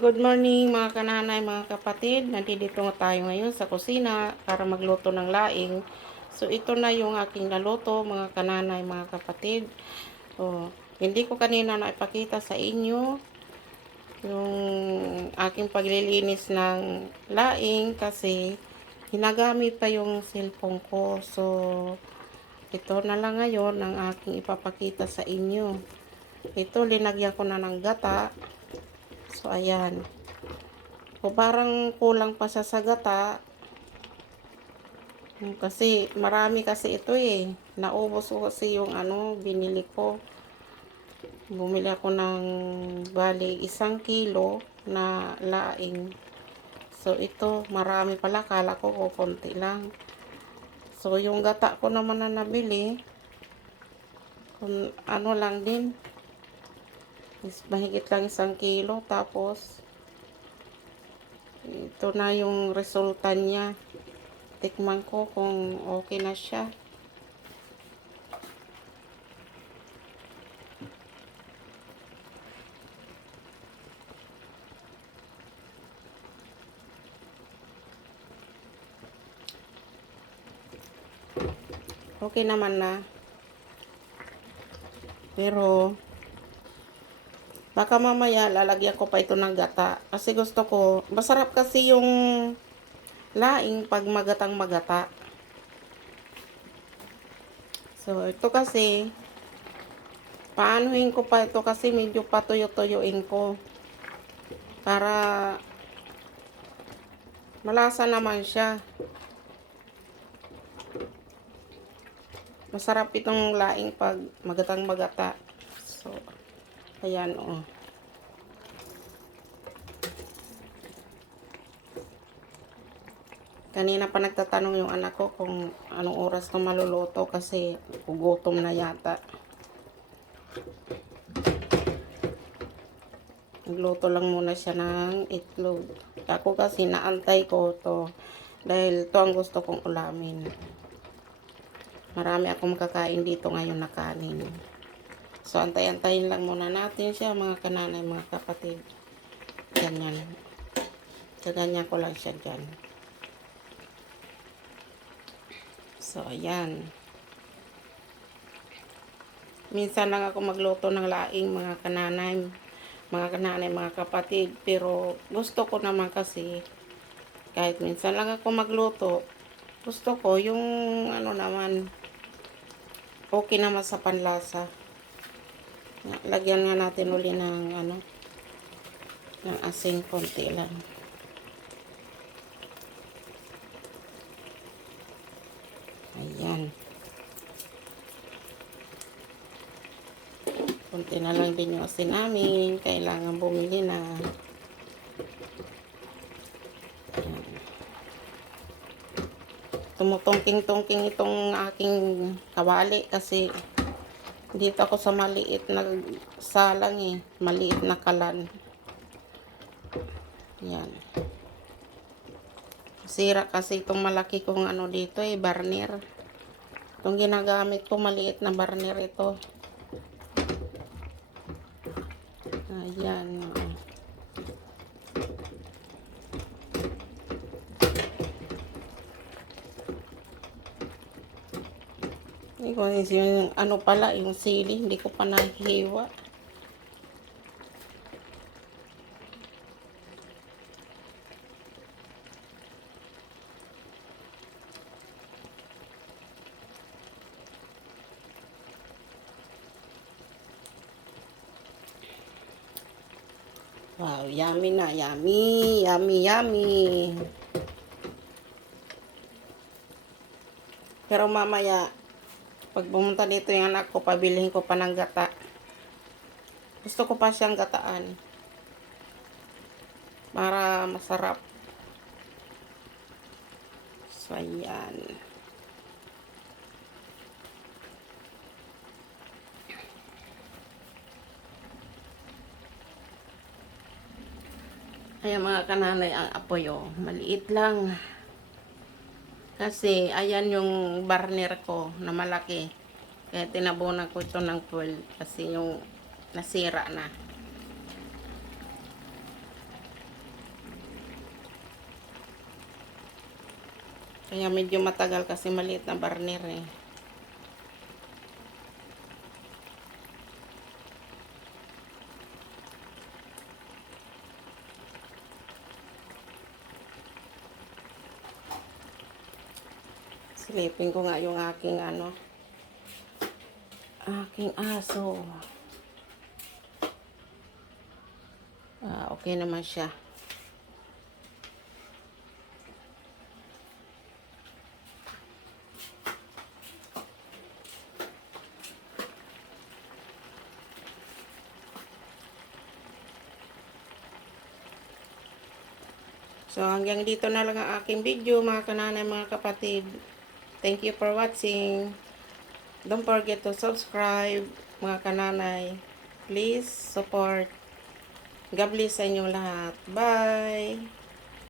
Good morning mga kananay, mga kapatid. Nandito nga tayo ngayon sa kusina para magluto ng laing. So ito na yung aking naluto mga kananay, mga kapatid. So, hindi ko kanina naipakita sa inyo yung aking paglilinis ng laing kasi ginagamit pa yung cellphone ko. So ito na lang ngayon ang aking ipapakita sa inyo. Ito linagyan ko na ng gata. So, ayan. O parang kulang pa sa gata. Hmm, Kasi marami kasi ito eh. Naubos ko kasi yung ano, binili ko. Bumili ako ng bali isang kilo na laing. So, ito marami pala. Kala ko kukunti lang. So, yung gata ko naman na nabili, kung ano lang din, mahigit lang isang kilo tapos ito na yung resulta niya. Tikman ko kung okay na siya. Okay naman na. Pero Baka mamaya lalagyan ko pa ito ng gata. Kasi gusto ko, masarap kasi yung laing pag magatang magata. So, ito kasi, paanuhin ko pa ito kasi medyo patuyo-tuyuin ko. Para malasa naman siya. Masarap itong laing pag magatang magata. So, Ayan, oh. Kanina pa nagtatanong yung anak ko kung anong oras ko maluluto kasi gugutom na yata. Nagluto lang muna siya ng itlog. Ako kasi naantay ko to dahil to ang gusto kong ulamin. Marami akong makakain dito ngayon na kanin. So, antay-antayin lang muna natin siya, mga kananay, mga kapatid. Ganyan. Kaganyan ko lang siya dyan. So, ayan. Minsan lang ako magluto ng laing, mga kananay, mga kananay, mga kapatid. Pero, gusto ko naman kasi, kahit minsan lang ako magluto, gusto ko yung, ano naman, okay naman sa panlasa. Lagyan nga natin uli ng ano ng asin konti lang. Ayan. Konti na lang din yung asin namin. Kailangan bumili na. Ayan. Tumutungking-tungking itong aking kawali kasi dito ako sa maliit na salang eh. Maliit na kalan. Yan. Sira kasi itong malaki kong ano dito eh, barnier. Itong ginagamit ko, maliit na barnier ito. Ayan. Hindi ko yung ano pala, yung sili, hindi ko pa nahihiwa. Wow, yummy na, yummy, yummy, yummy. Pero mamaya, pag pumunta dito yung anak ko, pabilihin ko pa ng gata. Gusto ko pa siyang gataan. Para masarap. So, ayan. Ayan mga kananay, ang apoy oh. Maliit lang. Kasi, ayan yung barner ko na malaki. Kaya tinabunan ko ito ng fuel kasi yung nasira na. Kaya medyo matagal kasi maliit na barner eh. Silipin ko nga yung aking ano, aking aso. Ah, okay naman siya. So, hanggang dito na lang ang aking video, mga kananay, mga kapatid. Thank you for watching. Don't forget to subscribe, mga kananay. Please support. God bless sa inyong lahat. Bye!